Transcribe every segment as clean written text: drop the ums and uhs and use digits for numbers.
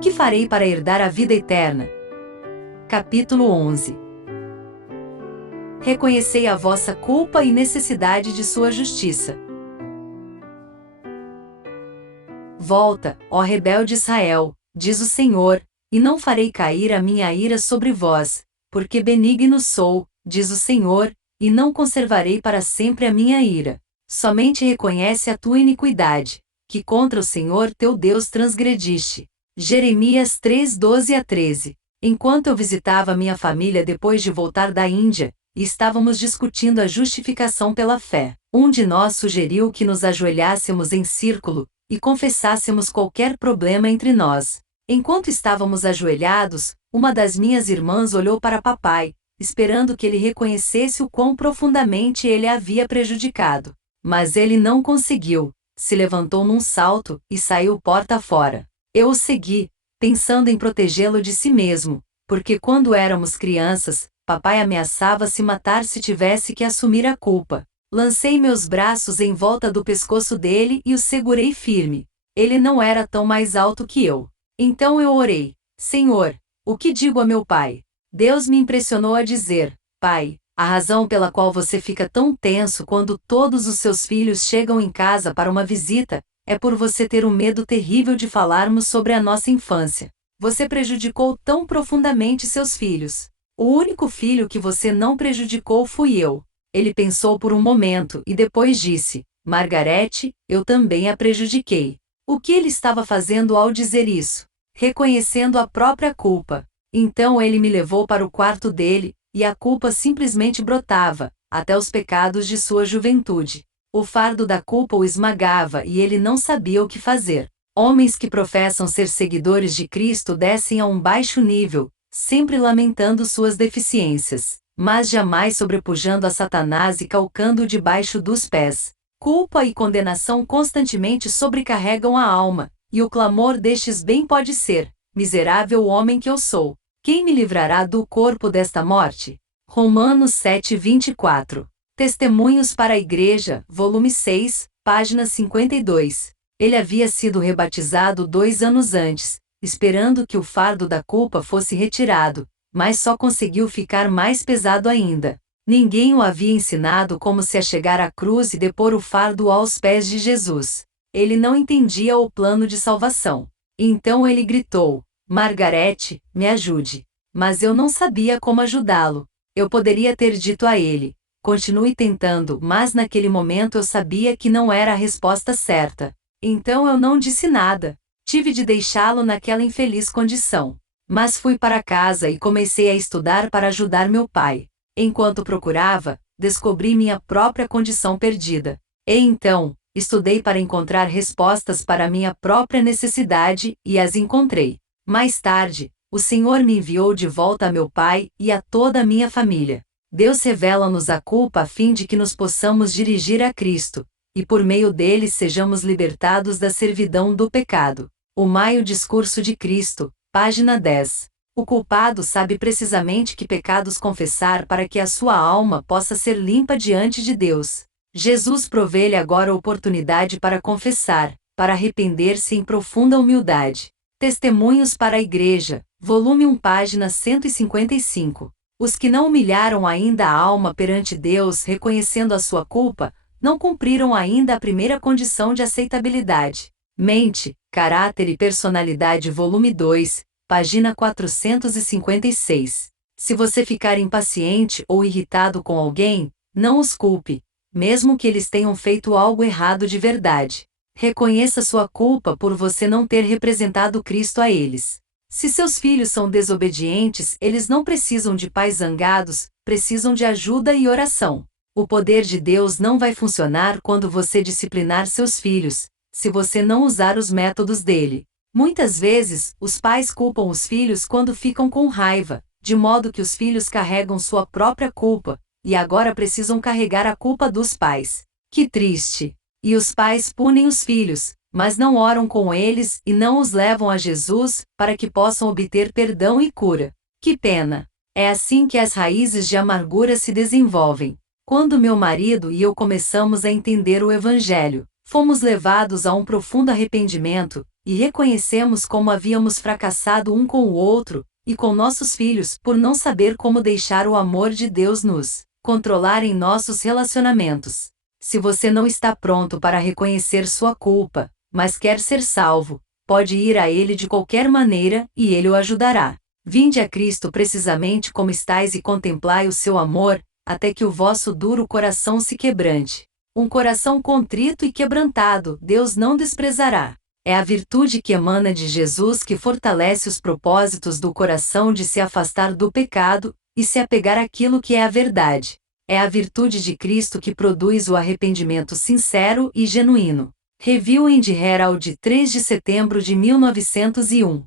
Que farei para herdar a vida eterna? Capítulo 11. Reconhecei a vossa culpa e necessidade de sua justiça. Volta, ó rebelde Israel, diz o Senhor, e não farei cair a minha ira sobre vós, porque benigno sou, diz o Senhor, e não conservarei para sempre a minha ira. Somente reconhece a tua iniquidade, que contra o Senhor teu Deus transgrediste. Jeremias 3:12-13. Enquanto eu visitava minha família depois de voltar da Índia, e estávamos discutindo a justificação pela fé, um de nós sugeriu que nos ajoelhássemos em círculo, e confessássemos qualquer problema entre nós. Enquanto estávamos ajoelhados, uma das minhas irmãs olhou para papai, esperando que ele reconhecesse o quão profundamente ele a havia prejudicado. Mas ele não conseguiu, se levantou num salto, e saiu porta fora. Eu o segui, pensando em protegê-lo de si mesmo, porque quando éramos crianças, papai ameaçava se matar se tivesse que assumir a culpa. Lancei meus braços em volta do pescoço dele e o segurei firme. Ele não era tão mais alto que eu. Então eu orei: Senhor, o que digo a meu pai? Deus me impressionou a dizer: Pai, a razão pela qual você fica tão tenso quando todos os seus filhos chegam em casa para uma visita, é por você ter um medo terrível de falarmos sobre a nossa infância. Você prejudicou tão profundamente seus filhos. O único filho que você não prejudicou fui eu. Ele pensou por um momento e depois disse: Margarete, eu também a prejudiquei. O que ele estava fazendo ao dizer isso? Reconhecendo a própria culpa. Então ele me levou para o quarto dele, e a culpa simplesmente brotava, até os pecados de sua juventude. O fardo da culpa o esmagava e ele não sabia o que fazer. Homens que professam ser seguidores de Cristo descem a um baixo nível, sempre lamentando suas deficiências, mas jamais sobrepujando a Satanás e calcando-o debaixo dos pés. Culpa e condenação constantemente sobrecarregam a alma, e o clamor destes bem pode ser: miserável homem que eu sou, quem me livrará do corpo desta morte? Romanos 7:24. Testemunhos para a Igreja, volume 6, página 52. Ele havia sido rebatizado 2 anos antes, esperando que o fardo da culpa fosse retirado, mas só conseguiu ficar mais pesado ainda. Ninguém o havia ensinado como se achegar à cruz e depor o fardo aos pés de Jesus. Ele não entendia o plano de salvação. Então ele gritou: Margarete, me ajude. Mas eu não sabia como ajudá-lo. Eu poderia ter dito a ele: continue tentando, mas naquele momento eu sabia que não era a resposta certa. Então eu não disse nada. Tive de deixá-lo naquela infeliz condição. Mas fui para casa e comecei a estudar para ajudar meu pai. Enquanto procurava, descobri minha própria condição perdida. E então, estudei para encontrar respostas para minha própria necessidade, e as encontrei. Mais tarde, o Senhor me enviou de volta a meu pai e a toda a minha família. Deus revela-nos a culpa a fim de que nos possamos dirigir a Cristo, e por meio dele sejamos libertados da servidão do pecado. O Maio Discurso de Cristo, página 10. O culpado sabe precisamente que pecados confessar para que a sua alma possa ser limpa diante de Deus. Jesus provê-lhe agora a oportunidade para confessar, para arrepender-se em profunda humildade. Testemunhos para a Igreja, volume 1, página 155. Os que não humilharam ainda a alma perante Deus reconhecendo a sua culpa, não cumpriram ainda a primeira condição de aceitabilidade. Mente, Caráter e Personalidade, volume 2, página 456. Se você ficar impaciente ou irritado com alguém, não os culpe, mesmo que eles tenham feito algo errado de verdade. Reconheça sua culpa por você não ter representado Cristo a eles. Se seus filhos são desobedientes, eles não precisam de pais zangados, precisam de ajuda e oração. O poder de Deus não vai funcionar quando você disciplinar seus filhos, se você não usar os métodos dele. Muitas vezes, os pais culpam os filhos quando ficam com raiva, de modo que os filhos carregam sua própria culpa, e agora precisam carregar a culpa dos pais. Que triste! E os pais punem os filhos, mas não oram com eles e não os levam a Jesus, para que possam obter perdão e cura. Que pena! É assim que as raízes de amargura se desenvolvem. Quando meu marido e eu começamos a entender o Evangelho, fomos levados a um profundo arrependimento, e reconhecemos como havíamos fracassado um com o outro, e com nossos filhos, por não saber como deixar o amor de Deus nos controlar em nossos relacionamentos. Se você não está pronto para reconhecer sua culpa, mas quer ser salvo, pode ir a Ele de qualquer maneira, e Ele o ajudará. Vinde a Cristo precisamente como estáis e contemplai o seu amor, até que o vosso duro coração se quebrante. Um coração contrito e quebrantado, Deus não desprezará. É a virtude que emana de Jesus que fortalece os propósitos do coração de se afastar do pecado e se apegar àquilo que é a verdade. É a virtude de Cristo que produz o arrependimento sincero e genuíno. Review and Herald, 3 de setembro de 1901.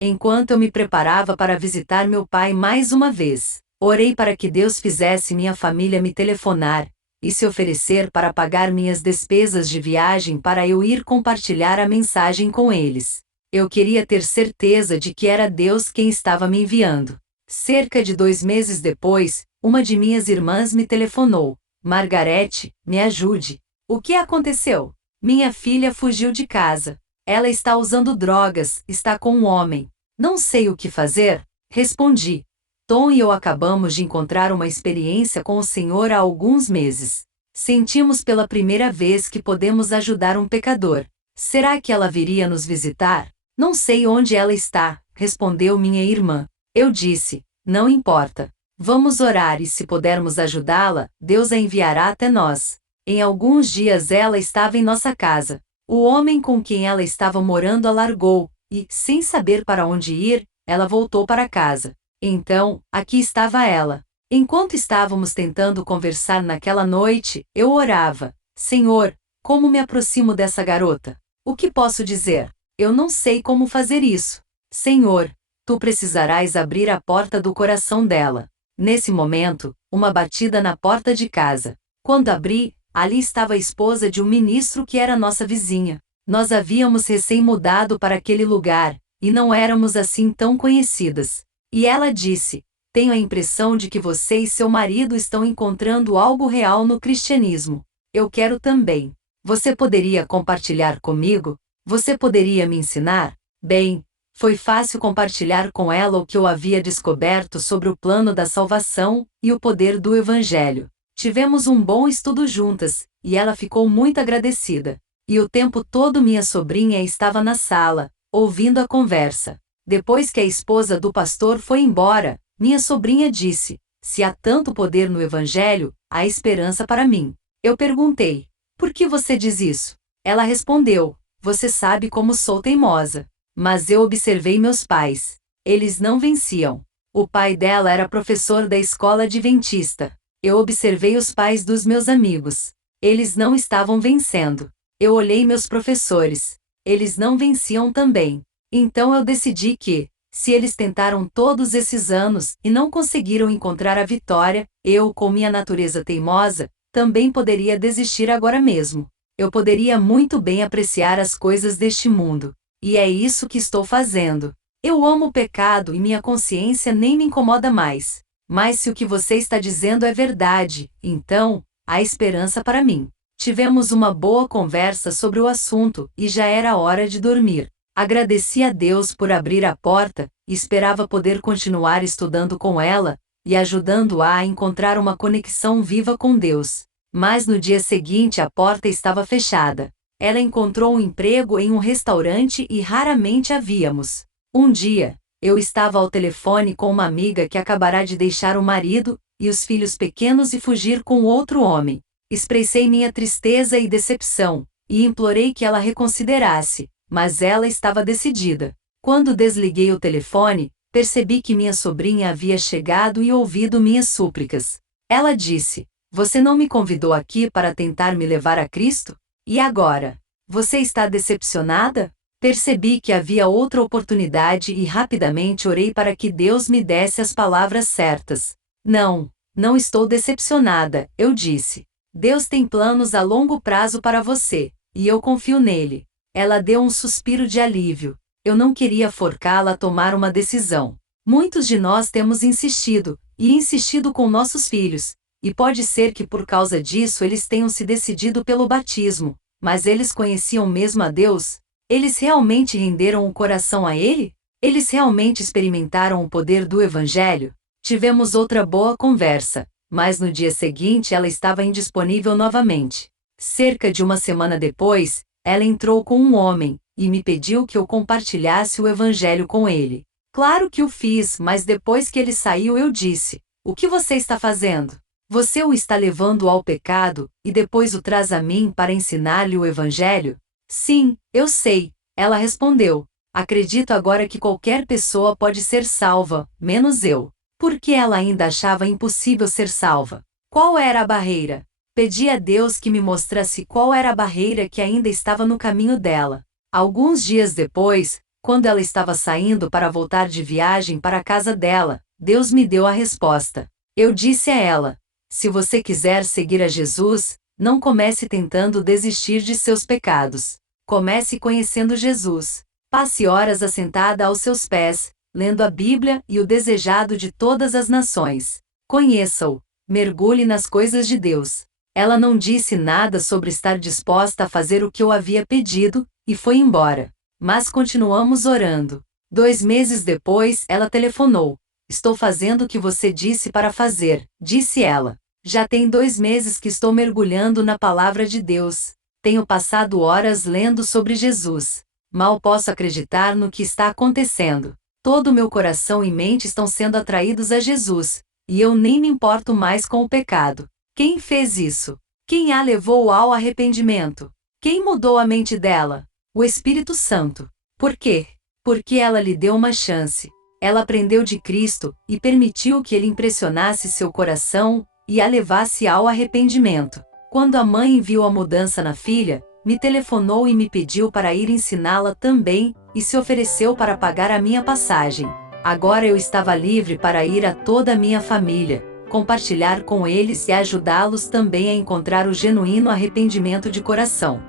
Enquanto eu me preparava para visitar meu pai mais uma vez, orei para que Deus fizesse minha família me telefonar e se oferecer para pagar minhas despesas de viagem para eu ir compartilhar a mensagem com eles. Eu queria ter certeza de que era Deus quem estava me enviando. Cerca de 2 meses depois, uma de minhas irmãs me telefonou. Margarete, me ajude. O que aconteceu? Minha filha fugiu de casa. Ela está usando drogas, está com um homem. Não sei o que fazer? Respondi. Tom e eu acabamos de encontrar uma experiência com o Senhor há alguns meses. Sentimos pela primeira vez que podemos ajudar um pecador. Será que ela viria nos visitar? Não sei onde ela está, respondeu minha irmã. Eu disse, não importa. Vamos orar e se pudermos ajudá-la, Deus a enviará até nós. Em alguns dias ela estava em nossa casa. O homem com quem ela estava morando a largou, e, sem saber para onde ir, ela voltou para casa. Então, aqui estava ela. Enquanto estávamos tentando conversar naquela noite, eu orava: Senhor, como me aproximo dessa garota? O que posso dizer? Eu não sei como fazer isso. Senhor, tu precisarás abrir a porta do coração dela. Nesse momento, uma batida na porta de casa. Quando abri, ali estava a esposa de um ministro que era nossa vizinha. Nós havíamos recém-mudado para aquele lugar, e não éramos assim tão conhecidas. E ela disse: tenho a impressão de que você e seu marido estão encontrando algo real no cristianismo. Eu quero também. Você poderia compartilhar comigo? Você poderia me ensinar? Bem, foi fácil compartilhar com ela o que eu havia descoberto sobre o plano da salvação e o poder do Evangelho. Tivemos um bom estudo juntas, e ela ficou muito agradecida. E o tempo todo minha sobrinha estava na sala, ouvindo a conversa. Depois que a esposa do pastor foi embora, minha sobrinha disse: se há tanto poder no Evangelho, há esperança para mim. Eu perguntei: por que você diz isso? Ela respondeu: você sabe como sou teimosa. Mas eu observei meus pais. Eles não venciam. O pai dela era professor da escola adventista. Eu observei os pais dos meus amigos. Eles não estavam vencendo. Eu olhei meus professores. Eles não venciam também. Então eu decidi que, se eles tentaram todos esses anos e não conseguiram encontrar a vitória, eu, com minha natureza teimosa, também poderia desistir agora mesmo. Eu poderia muito bem apreciar as coisas deste mundo. E é isso que estou fazendo. Eu amo o pecado e minha consciência nem me incomoda mais. Mas se o que você está dizendo é verdade, então, há esperança para mim. Tivemos uma boa conversa sobre o assunto e já era hora de dormir. Agradeci a Deus por abrir a porta, e esperava poder continuar estudando com ela, e ajudando-a a encontrar uma conexão viva com Deus. Mas no dia seguinte a porta estava fechada. Ela encontrou um emprego em um restaurante e raramente a víamos. Um dia, eu estava ao telefone com uma amiga que acabará de deixar o marido e os filhos pequenos e fugir com outro homem. Expressei minha tristeza e decepção, e implorei que ela reconsiderasse. Mas ela estava decidida. Quando desliguei o telefone, percebi que minha sobrinha havia chegado e ouvido minhas súplicas. Ela disse: você não me convidou aqui para tentar me levar a Cristo? E agora? Você está decepcionada? Percebi que havia outra oportunidade e rapidamente orei para que Deus me desse as palavras certas. Não, não estou decepcionada, eu disse. Deus tem planos a longo prazo para você, e eu confio nele. Ela deu um suspiro de alívio. Eu não queria forcá-la a tomar uma decisão. Muitos de nós temos insistido, e insistido com nossos filhos, e pode ser que por causa disso eles tenham se decidido pelo batismo, mas eles conheciam mesmo a Deus? Eles realmente renderam o coração a Ele? Eles realmente experimentaram o poder do Evangelho? Tivemos outra boa conversa, mas no dia seguinte ela estava indisponível novamente. Cerca de uma semana depois, ela entrou com um homem, e me pediu que eu compartilhasse o Evangelho com ele. Claro que o fiz, mas depois que ele saiu eu disse: o que você está fazendo? Você o está levando ao pecado, e depois o traz a mim para ensinar-lhe o Evangelho? Sim, eu sei, ela respondeu. Acredito agora que qualquer pessoa pode ser salva, menos eu. Por que ela ainda achava impossível ser salva? Qual era a barreira? Pedi a Deus que me mostrasse qual era a barreira que ainda estava no caminho dela. Alguns dias depois, quando ela estava saindo para voltar de viagem para a casa dela, Deus me deu a resposta. Eu disse a ela: se você quiser seguir a Jesus, não comece tentando desistir de seus pecados. Comece conhecendo Jesus. Passe horas assentada aos seus pés, lendo a Bíblia e o desejado de todas as nações. Conheça-o. Mergulhe nas coisas de Deus. Ela não disse nada sobre estar disposta a fazer o que eu havia pedido, e foi embora. Mas continuamos orando. 2 meses depois, ela telefonou. Estou fazendo o que você disse para fazer, disse ela. Já tem 2 meses que estou mergulhando na palavra de Deus. Tenho passado horas lendo sobre Jesus. Mal posso acreditar no que está acontecendo. Todo o meu coração e mente estão sendo atraídos a Jesus, e eu nem me importo mais com o pecado. Quem fez isso? Quem a levou ao arrependimento? Quem mudou a mente dela? O Espírito Santo. Por quê? Porque ela lhe deu uma chance. Ela aprendeu de Cristo e permitiu que ele impressionasse seu coração e a levasse ao arrependimento. Quando a mãe viu a mudança na filha, me telefonou e me pediu para ir ensiná-la também, e se ofereceu para pagar a minha passagem. Agora eu estava livre para ir a toda a minha família, compartilhar com eles e ajudá-los também a encontrar o genuíno arrependimento de coração.